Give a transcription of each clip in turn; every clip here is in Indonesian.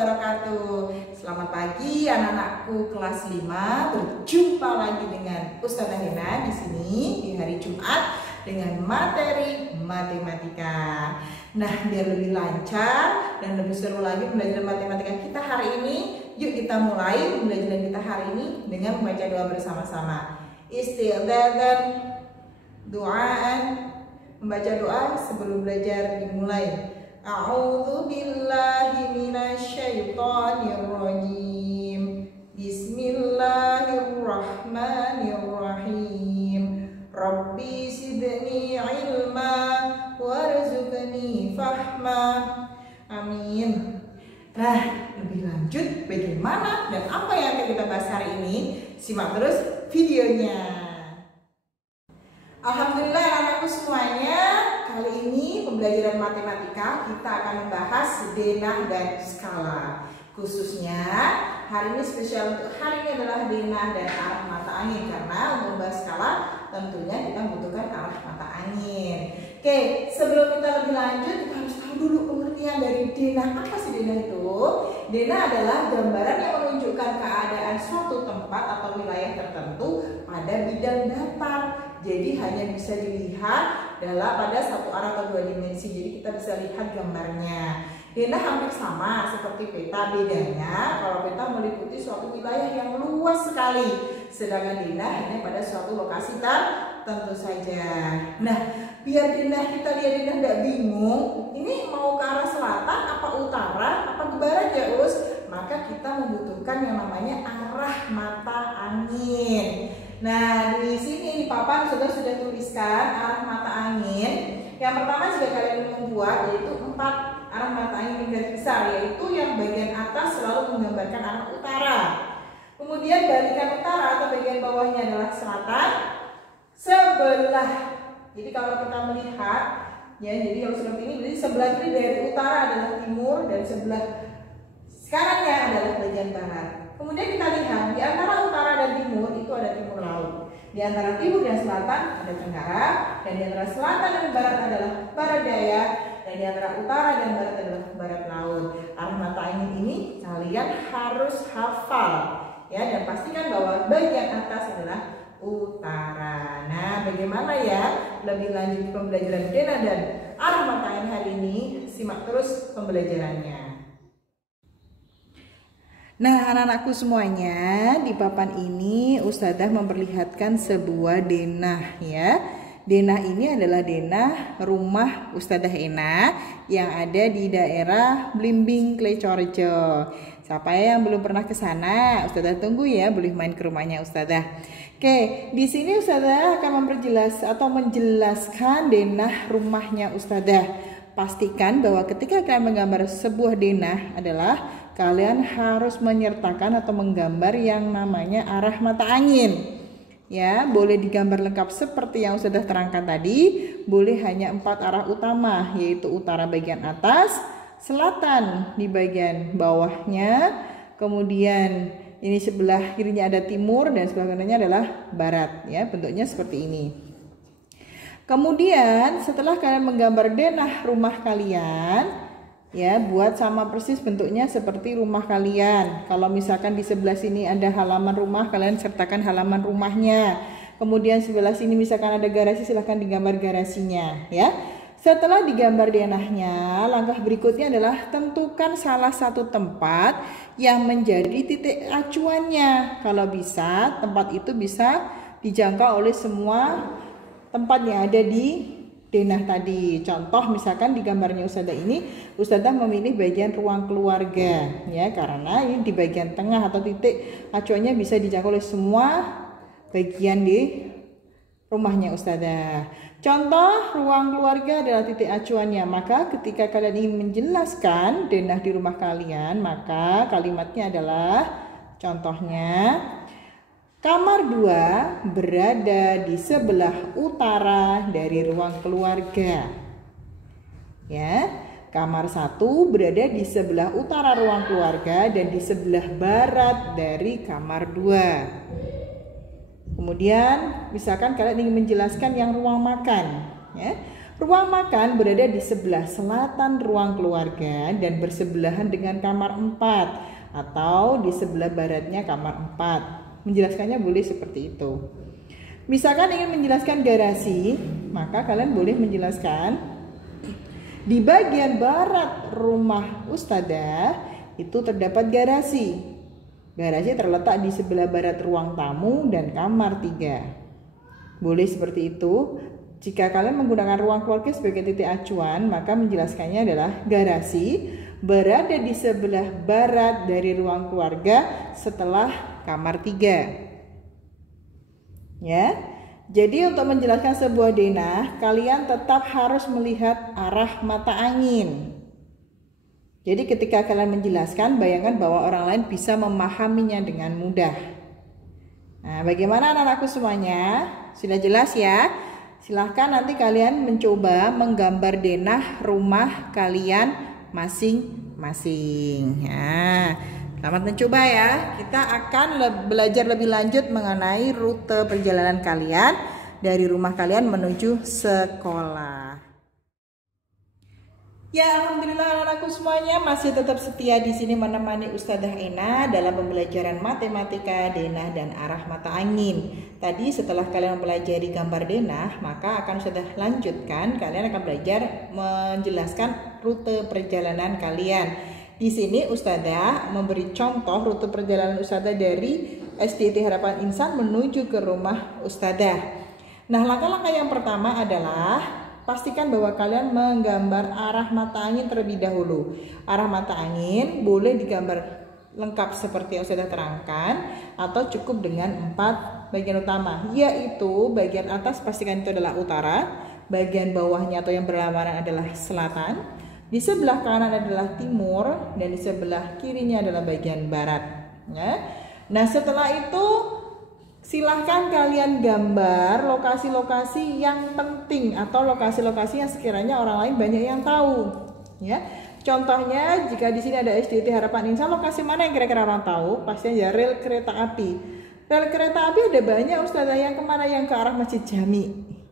wabarakatuh. Selamat pagi anak-anakku kelas 5. Berjumpa lagi dengan Ustazah Hena di sini di hari Jumat dengan materi matematika. Nah, biar lebih lancar dan lebih seru lagi pembelajaran matematika kita hari ini, yuk kita mulai pembelajaran kita hari ini dengan membaca doa bersama-sama. Isti'dzan, doaan, membaca doa sebelum belajar dimulai. A'udzu billahi minasyaitonir rajim. Bismillahirrahmanirrahim. Rabbi zidni ilma warzuqni fahma. Amin. Nah, lebih lanjut bagaimana dan apa yang akan kita bahas hari ini? Simak terus videonya. Alhamdulillah anakku semuanya, kali ini pembelajaran matematika kita akan membahas denah dan skala. Khususnya hari ini spesial untuk hari ini adalah denah dan arah mata angin, karena untuk membahas skala tentunya kita membutuhkan arah mata angin. Oke, sebelum kita lebih lanjut kita harus tahu dulu pengertian dari denah. Apa sih denah itu? Denah adalah gambaran yang menunjukkan keadaan suatu tempat atau wilayah tertentu pada bidang datar. Jadi hanya bisa dilihat pada satu arah atau dua dimensi. Jadi kita bisa lihat gambarnya. Denah hampir sama seperti peta, bedanya kalau peta meliputi suatu wilayah yang luas sekali, sedangkan denah hanya pada suatu lokasi tertentu saja. Nah, biar denah kita lihat denah tidak bingung, ini mau ke arah selatan, apa utara, apa ke barat ya Us? Maka kita membutuhkan yang namanya arah mata angin. Nah, di sini di papan sudah tuliskan arah mata angin. Yang pertama jika kalian membuat yaitu 4 arah mata angin yang garis besar, yaitu yang bagian atas selalu menggambarkan arah utara. Kemudian balikan utara atau bagian bawahnya adalah selatan sebelah. Jadi kalau kita melihat ya, jadi yang seperti ini, jadi sebelah kiri dari utara adalah timur dan sebelah kanannya adalah bagian barat. Kemudian kita lihat di antara utara dan timur itu ada timur laut. Di antara timur dan selatan ada tenggara, dan di antara selatan dan barat adalah barat daya, dan di antara utara dan barat adalah barat laut. Arah mata angin ini kalian harus hafal ya, dan pastikan bahwa bagian atas adalah utara. Nah, bagaimana ya lebih lanjut pembelajaran denah dan arah mata angin hari ini? Simak terus pembelajarannya. Nah, anak-anakku semuanya, di papan ini Ustazah memperlihatkan sebuah denah ya. Denah ini adalah denah rumah Ustazah Hena yang ada di daerah Blimbing, Klecorejo. Siapa yang belum pernah ke sana, Ustazah tunggu ya, boleh main ke rumahnya Ustazah. Oke, di sini Ustazah akan menjelaskan denah rumahnya Ustazah. Pastikan bahwa ketika kalian menggambar sebuah denah adalah kalian harus menyertakan atau menggambar yang namanya arah mata angin. Ya, boleh digambar lengkap seperti yang sudah terangkan tadi, boleh hanya 4 arah utama, yaitu utara bagian atas, selatan di bagian bawahnya, kemudian ini sebelah kirinya ada timur dan sebelah kanannya adalah barat ya, bentuknya seperti ini. Kemudian setelah kalian menggambar denah rumah kalian ya, buat sama persis bentuknya seperti rumah kalian. Kalau misalkan di sebelah sini ada halaman rumah, kalian sertakan halaman rumahnya. Kemudian sebelah sini misalkan ada garasi, silahkan digambar garasinya ya. Setelah digambar denahnya, langkah berikutnya adalah tentukan salah satu tempat yang menjadi titik acuannya. Kalau bisa, tempat itu bisa dijangkau oleh semua tempat yang ada di denah tadi. Contoh misalkan di gambarnya Ustazah ini, Ustazah memilih bagian ruang keluarga ya, karena ini di bagian tengah atau titik acuannya bisa dijangkau oleh semua bagian di rumahnya Ustazah. Contoh ruang keluarga adalah titik acuannya, maka ketika kalian ingin menjelaskan denah di rumah kalian, maka kalimatnya adalah contohnya, kamar 2 berada di sebelah utara dari ruang keluarga. Ya, kamar 1 berada di sebelah utara ruang keluarga dan di sebelah barat dari kamar 2. Kemudian misalkan kalian ingin menjelaskan yang ruang makan, ya. Ruang makan berada di sebelah selatan ruang keluarga dan bersebelahan dengan kamar 4 atau di sebelah baratnya kamar 4. Menjelaskannya boleh seperti itu. Misalkan ingin menjelaskan garasi, maka kalian boleh menjelaskan di bagian barat rumah Ustadzah itu terdapat garasi. Garasi terletak di sebelah barat ruang tamu dan kamar 3. Boleh seperti itu. Jika kalian menggunakan ruang keluarga sebagai titik acuan, maka menjelaskannya adalah garasi berada di sebelah barat dari ruang keluarga setelah kamar 3. Ya, jadi untuk menjelaskan sebuah denah, kalian tetap harus melihat arah mata angin. Jadi ketika kalian menjelaskan, bayangkan bahwa orang lain bisa memahaminya dengan mudah. Nah, bagaimana anak-anakku semuanya? Sudah jelas ya? Silahkan nanti kalian mencoba menggambar denah rumah kalian masing-masing. Nah, selamat mencoba ya. Kita akan belajar lebih lanjut mengenai rute perjalanan kalian dari rumah kalian menuju sekolah. Ya, alhamdulillah anak-anakku semuanya masih tetap setia di sini menemani Ustadzah Ena dalam pembelajaran matematika denah dan arah mata angin. Tadi setelah kalian mempelajari gambar denah, maka akan sudah lanjutkan kalian akan belajar menjelaskan rute perjalanan kalian. Di sini Ustadzah memberi contoh rute perjalanan Ustadzah dari SDT Harapan Insan menuju ke rumah Ustadzah. Nah, langkah-langkah yang pertama adalah pastikan bahwa kalian menggambar arah mata angin terlebih dahulu. Arah mata angin boleh digambar lengkap seperti yang sudah terangkan atau cukup dengan 4 bagian utama, yaitu bagian atas pastikan itu adalah utara, bagian bawahnya atau yang berlawanan adalah selatan, di sebelah kanan adalah timur, dan di sebelah kirinya adalah bagian barat. Ya. Nah, setelah itu silahkan kalian gambar lokasi-lokasi yang penting atau lokasi-lokasi yang sekiranya orang lain banyak yang tahu. Ya, contohnya jika di sini ada SDT Harapan Insan, lokasi mana yang kira-kira orang tahu? Pasti ya rel kereta api. Rel kereta api ada banyak Ustazah, yang kemana? Yang ke arah Masjid Jami.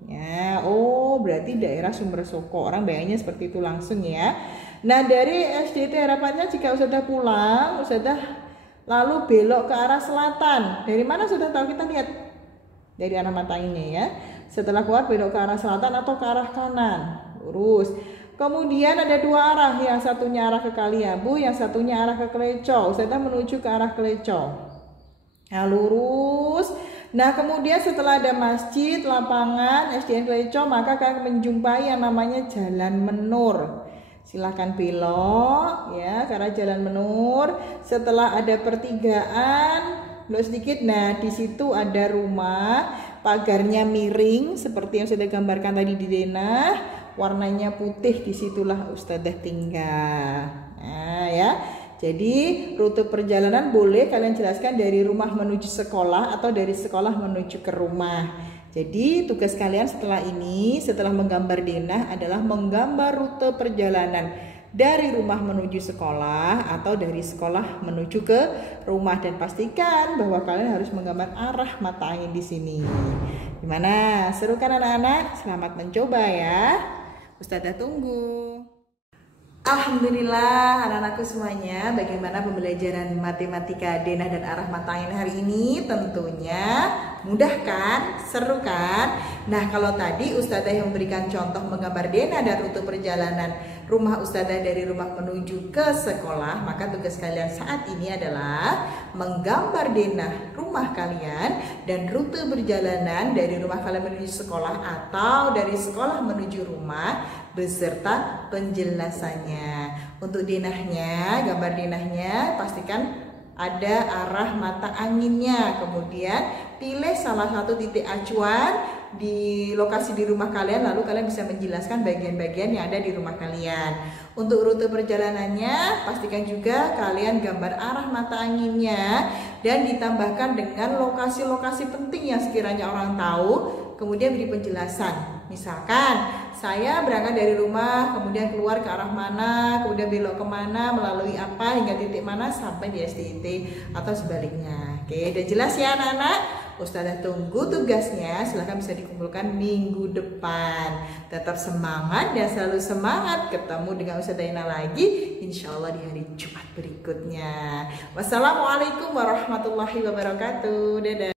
Ya, oh berarti daerah Sumber Soko. Orang bayangnya seperti itu langsung ya. Nah, dari SDT Harapannya jika Ustazah pulang, Ustazah lalu belok ke arah selatan. Dari mana sudah tahu? Kita lihat dari arah mata anginnya ya. Setelah keluar belok ke arah selatan atau ke arah kanan, lurus. Kemudian ada 2 arah, yang satunya arah ke Kaliabu, yang satunya arah ke Kleco. Ustazah menuju ke arah Kleco. Nah, lurus. Nah, kemudian setelah ada masjid, lapangan, SDN Kleco, maka kalian menjumpai yang namanya Jalan Menur. Silahkan belok ya ke arah Jalan Menur. Setelah ada pertigaan, belok sedikit. Nah, di situ ada rumah, pagarnya miring seperti yang sudah gambarkan tadi di denah, warnanya putih. Disitulah Ustadzah tinggal. Nah, ya. Jadi rute perjalanan boleh kalian jelaskan dari rumah menuju sekolah atau dari sekolah menuju ke rumah. Jadi tugas kalian setelah ini, setelah menggambar denah, adalah menggambar rute perjalanan dari rumah menuju sekolah atau dari sekolah menuju ke rumah, dan pastikan bahwa kalian harus menggambar arah mata angin di sini. Gimana? Seru kan anak-anak? Selamat mencoba ya. Ustazah tunggu. Alhamdulillah anak-anakku semuanya, bagaimana pembelajaran matematika denah dan arah mata angin hari ini? Tentunya mudah kan? Seru kan? Nah, kalau tadi Ustazah yang memberikan contoh menggambar denah dan rute perjalanan rumah Ustazah dari rumah menuju ke sekolah, maka tugas kalian saat ini adalah menggambar denah rumah kalian dan rute perjalanan dari rumah kalian menuju sekolah atau dari sekolah menuju rumah beserta penjelasannya. Untuk denahnya, gambar denahnya pastikan ada arah mata anginnya. Kemudian pilih salah satu titik acuan di lokasi di rumah kalian, lalu kalian bisa menjelaskan bagian-bagian yang ada di rumah kalian. Untuk rute perjalanannya, pastikan juga kalian gambar arah mata anginnya dan ditambahkan dengan lokasi-lokasi penting yang sekiranya orang tahu, kemudian beri penjelasan. Misalkan saya berangkat dari rumah, kemudian keluar ke arah mana, kemudian belok kemana, melalui apa, hingga titik mana sampai di SDT atau sebaliknya. Oke, udah jelas ya anak-anak? Ustazah tunggu tugasnya, silahkan bisa dikumpulkan minggu depan. Tetap semangat dan selalu semangat. Ketemu dengan Ustazah Ina lagi insya Allah di hari Jumat berikutnya. Wassalamualaikum warahmatullahi wabarakatuh. Dadah.